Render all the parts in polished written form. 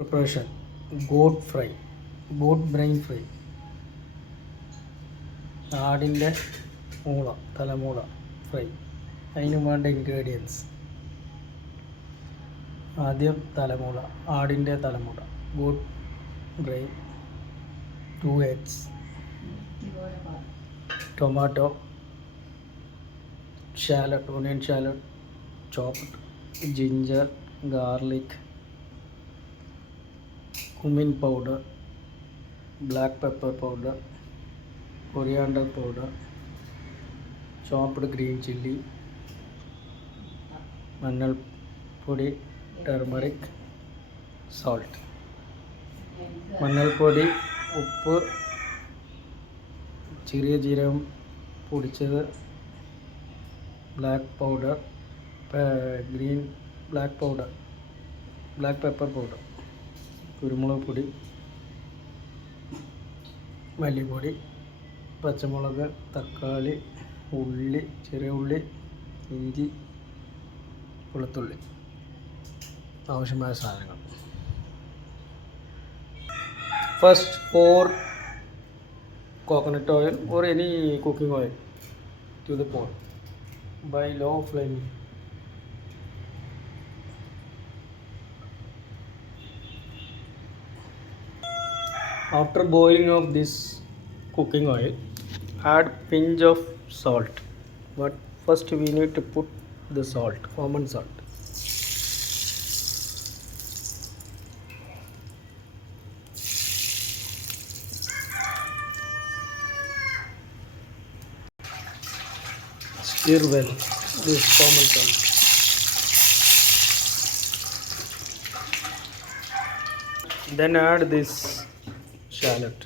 Preparation: goat fry, goat brain fry, ആടിൻ്റെ തലമൂള fry. അതിന് വേണ്ട ഇൻഗ്രീഡിയൻസ്: ആദ്യം ആടിൻ്റെ തലമൂള, goat brain, 2 eggs, tomato, shallot, onion shallot chopped, ginger, garlic, cumin powder, black pepper powder, coriander powder, chopped green chilli, മഞ്ഞൾപ്പൊടി, turmeric, salt. മഞ്ഞൾപ്പൊടി, ഉപ്പ്, ചെറിയ ജീരകം പൊടിച്ചത്, black powder, black pepper powder, കുരുമുളക് പൊടി, മല്ലിപ്പൊടി, പച്ചമുളക്, തക്കാളി, ഉള്ളി, ചെറിയ ഉള്ളി, ഇഞ്ചി, വെളുത്തുള്ളി. ആവശ്യമായ സാധനങ്ങൾ: first pour coconut oil or any cooking oil to the pot by low flame. After boiling of this cooking oil, add pinch of salt. But first we need to put the salt, common salt. Stir well this common salt. Then add this shallot.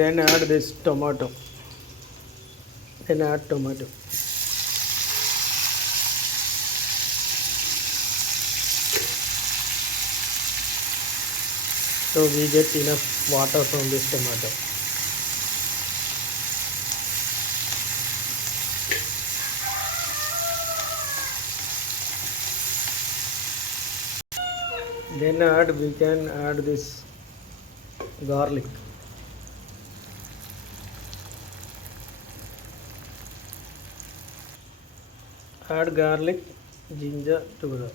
Then add this tomato. So we get enough water from this tomato. Then we can add this garlic. Add garlic, ginger together.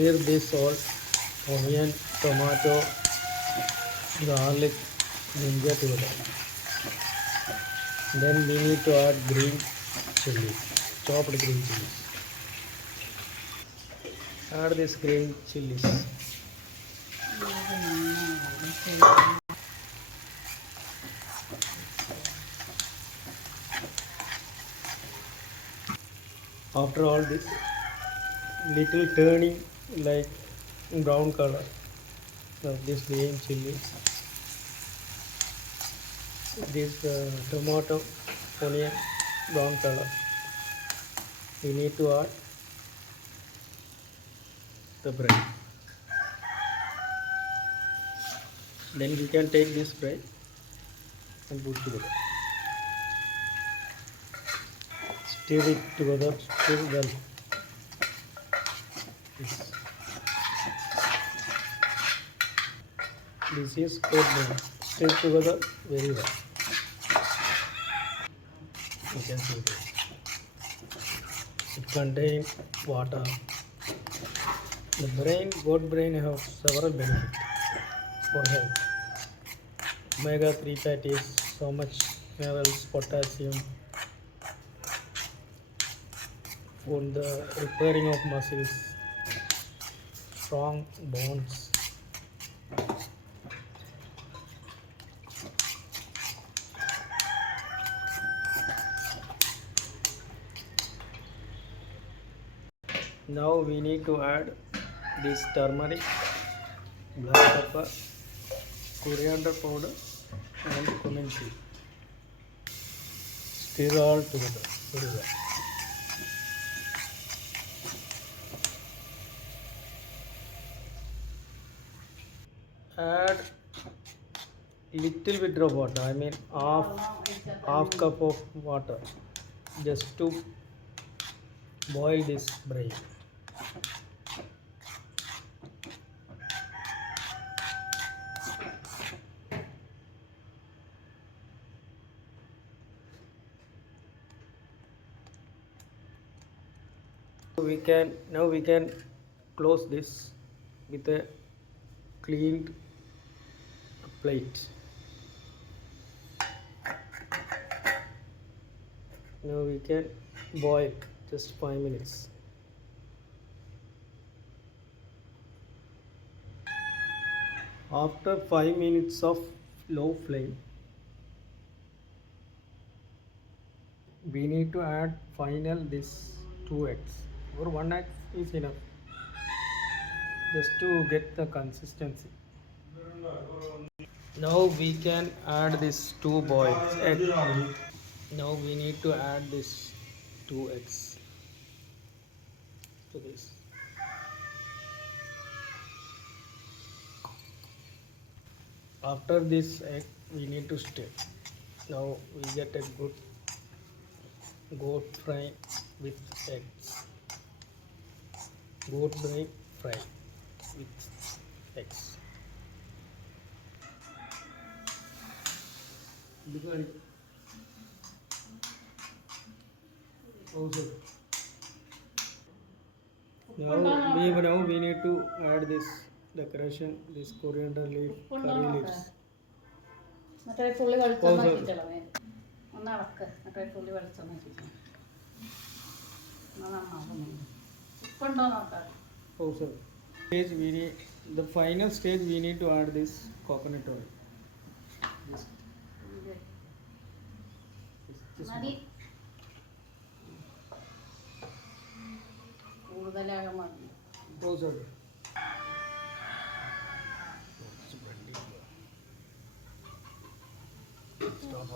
Stir this all onion, tomato, garlic, ginger together. Then we need to add green chili, chopped green chilies. Add this green chilies. After all this, little turning like brown color of this green chili, this tomato, onion, brown color, we need to add the bread. Then we can take this bread and put together. Stir it together, stir well. This is good bread. Stir together very well. You can see this. It contains water. The goat brain has several benefits for health. Omega-3 fatties, so much minerals, potassium, for the repairing of muscles, strong bones. Now we need to add this turmeric, black pepper, coriander powder and cumin seed. Stir all together very well. Add little bit of water. I mean half cup of water, just to boil this brain. So we can close this with a cleaned plate. Now we can boil just 5 minutes. After 5 minutes of low flame, we need to add final this 2 eggs, or 1 egg is enough, just to get the consistency. Now we can add this 2 boiled egg. Now we need to add this 2 eggs to this. After this egg we need to stir. Now we get a good goat fry with eggs. Goat brain fry with eggs. Also, now we need to add this decoration, this coriander leaf, curry leaves. മറ്റേ തുള്ളി വെളിച്ചെണ്ണ വെച്ചിട്ടുള്ള ഒന്ന് ഇളക്ക് മറ്റേ തുള്ളി വെളിച്ചെണ്ണ വെച്ചിട്ട് നന്നാവുന്നുണ്ട് ഉപ്പുണ്ടോ നോക്കാം. Oh, sir. Stage we need, the final stage we need to add this coconut oil. This മതി കൂടുതലാകാൻ മതി. Oh, sir. Stop.